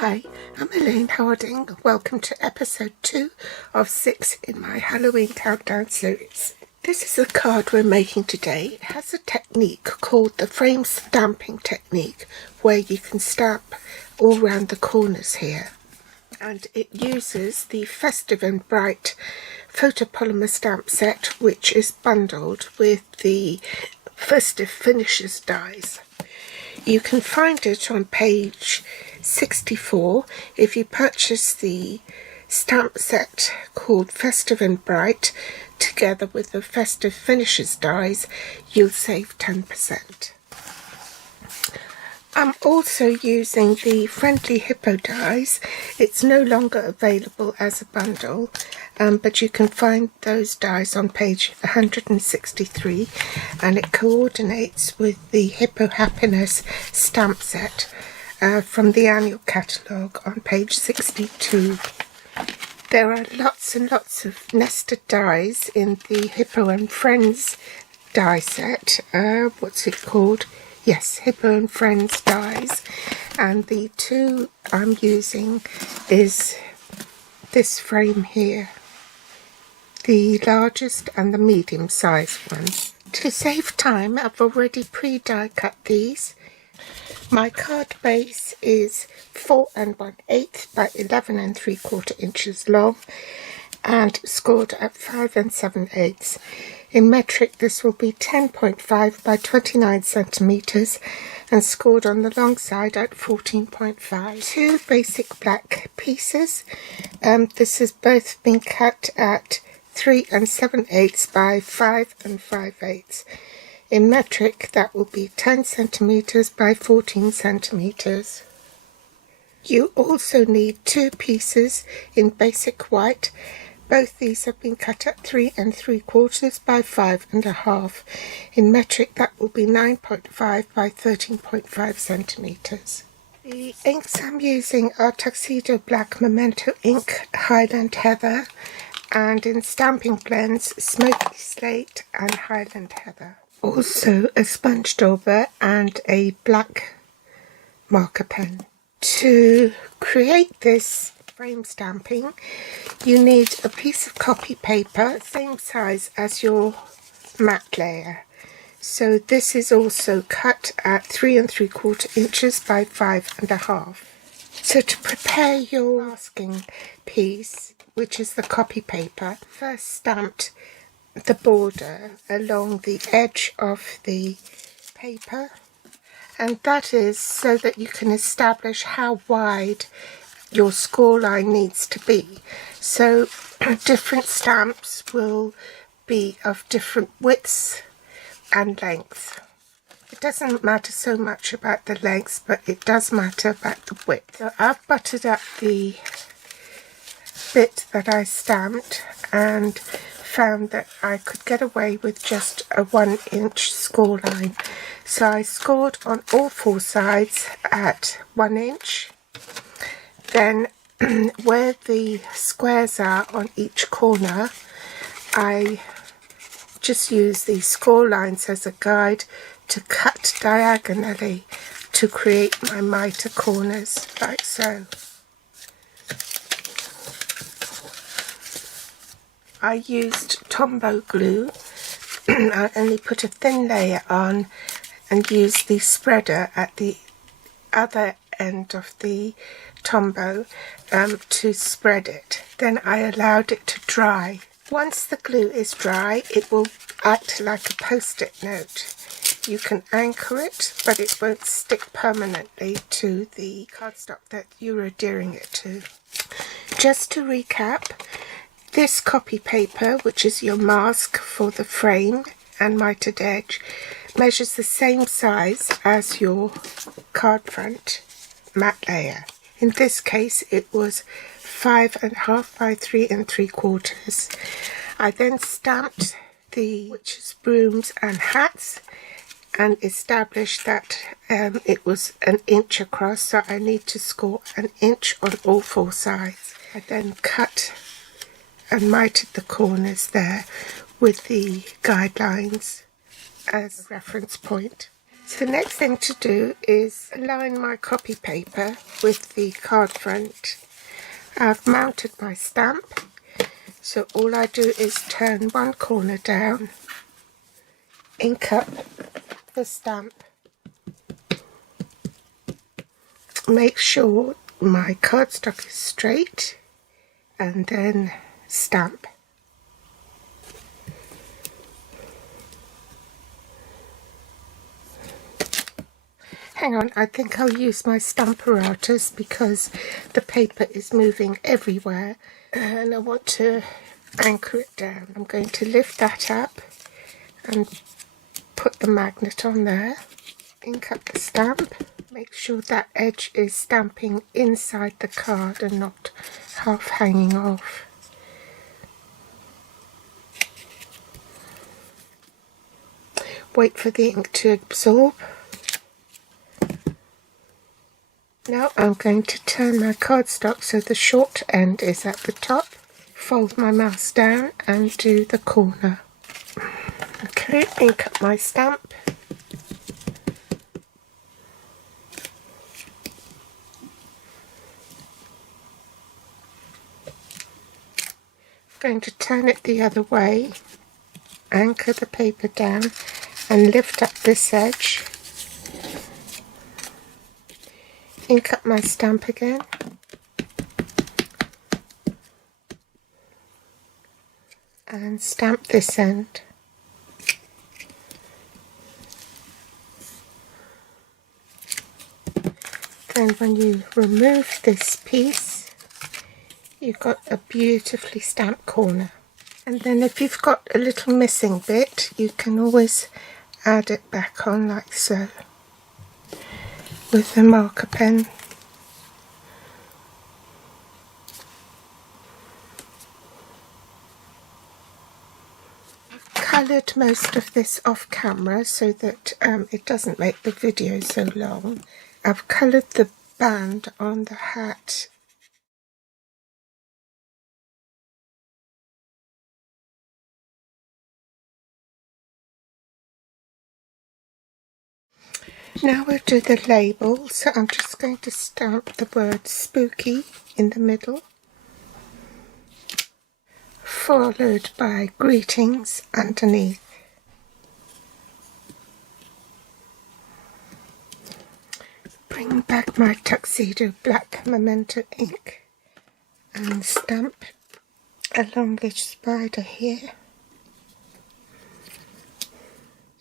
Hi, I'm Elaine Harding. Welcome to episode 2 of 6 in my Halloween Countdown series. This is the card we're making today. It has a technique called the frame stamping technique where you can stamp all around the corners here. And it uses the Festive and Bright photopolymer stamp set, which is bundled with the Festive Finishes dies. You can find it on page 64 if you purchase the stamp set called Festive and Bright together with the Festive Finishes dies. You'll save 10%. I'm also using the Friendly Hippo dies. It's no longer available as a bundle, but you can find those dies on page 163, and it coordinates with the Hippo Happiness stamp set from the annual catalogue on page 62. There are lots and lots of nested dies in the Hippo and Friends die set. What's it called? Yes, Hippo and Friends dies, and the two I'm using is this frame here, the largest and the medium sized one. To save time, I've already pre-die cut these. My card base is 4 1/8 by 11 3/4 inches long and scored at 5 7/8. In metric, this will be 10.5 by 29 centimeters and scored on the long side at 14.5. Two basic black pieces. This has both been cut at 3 7/8 by 5 5/8. In metric, that will be 10 centimeters by 14 centimeters. You also need two pieces in basic white. Both these have been cut at 3 3/4 by 5 1/2. In metric, that will be 9.5 by 13.5 centimeters. The inks I'm using are Tuxedo Black Memento Ink, Highland Heather, and in stamping blends, Smoky Slate and Highland Heather. Also a sponge dauber and a black marker pen. To create this frame stamping, you need a piece of copy paper, same size as your matte layer. So this is also cut at 3 3/4 inches by 5 1/2. So to prepare your masking piece, which is the copy paper, first stamped the border along the edge of the paper, and that is so that you can establish how wide your score line needs to be. So different stamps will be of different widths and length. It doesn't matter so much about the length, but it does matter about the width. So I've buttered up the bit that I stamped and found that I could get away with just a 1-inch score line. So I scored on all four sides at 1 inch. Then where the squares are on each corner, I just use these score lines as a guide to cut diagonally to create my mitre corners, like so. I used Tombow glue. I only put a thin layer on and used the spreader at the other end of the Tombow to spread it. Then I allowed it to dry. Once the glue is dry, it will act like a post-it note. You can anchor it, but it won't stick permanently to the cardstock that you're adhering it to. Just to recap, this copy paper, which is your mask for the frame and mitered edge, measures the same size as your card front matte layer. In this case, it was 5 1/2 by 3 3/4. I then stamped the witches' brooms and hats and established that it was 1 inch across, so I need to score 1 inch on all four sides. I then cut and mitered the corners there with the guidelines as a reference point. So the next thing to do is align my copy paper with the card front. I've mounted my stamp, so all I do is turn one corner down, ink up the stamp, make sure my cardstock is straight, and then stamp. Hang on, I think I'll use my stamp apparatus because the paper is moving everywhere and I want to anchor it down. I'm going to lift that up and put the magnet on there, ink up the stamp, make sure that edge is stamping inside the card and not half hanging off. Wait for the ink to absorb. Now I'm going to turn my cardstock so the short end is at the top, fold my mouse down and do the corner. Okay, ink up my stamp. I'm going to turn it the other way, anchor the paper down and lift up this edge. Ink up my stamp again, and stamp this end. Then when you remove this piece, you've got a beautifully stamped corner. And then if you've got a little missing bit, you can always add it back on like so, with a marker pen. I've coloured most of this off camera so that it doesn't make the video so long. I've coloured the band on the hat. Now we'll do the label, so I'm just going to stamp the word spooky in the middle, followed by greetings underneath. Bring back my tuxedo black memento ink and stamp a longish spider here.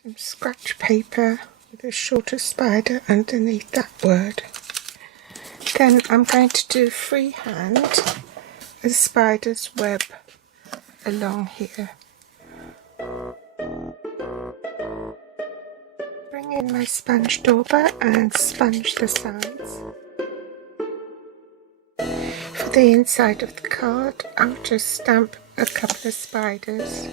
Some scratch paper with a shorter spider underneath that word. Then I'm going to do freehand a spider's web along here. Bring in my sponge dauber and sponge the sides. For the inside of the card, I'll just stamp a couple of spiders.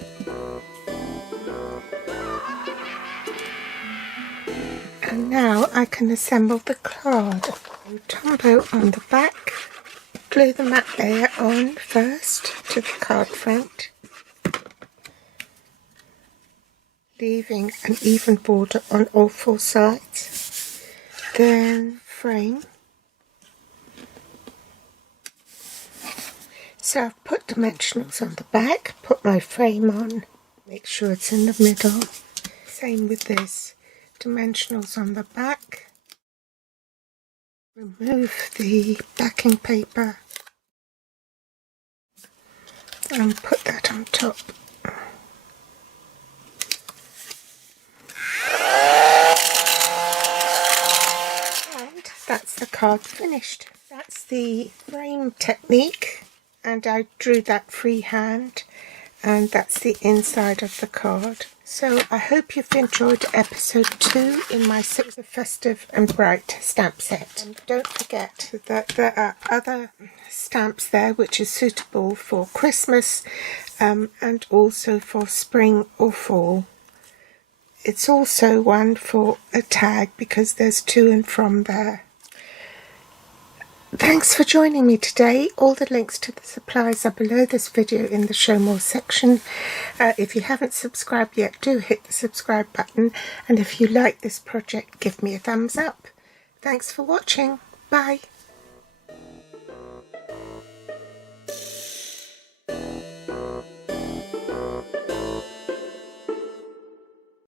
And now I can assemble the card. Tombow on the back, glue the matte layer on first to the card front, leaving an even border on all four sides. Then frame. So I've put dimensionals on the back, put my frame on, make sure it's in the middle. Same with this. Dimensionals on the back, remove the backing paper and put that on top. And that's the card finished. That's the frame technique, and I drew that freehand, and that's the inside of the card. So I hope you've enjoyed episode 2 in my 6 Festive and Bright stamp set. And don't forget that there are other stamps there which are suitable for Christmas and also for spring or fall. It's also one for a tag because there's to and from there. Thanks for joining me today. All the links to the supplies are below this video in the Show More section. If you haven't subscribed yet, do hit the subscribe button, and if you like this project, give me a thumbs up. Thanks for watching. Bye.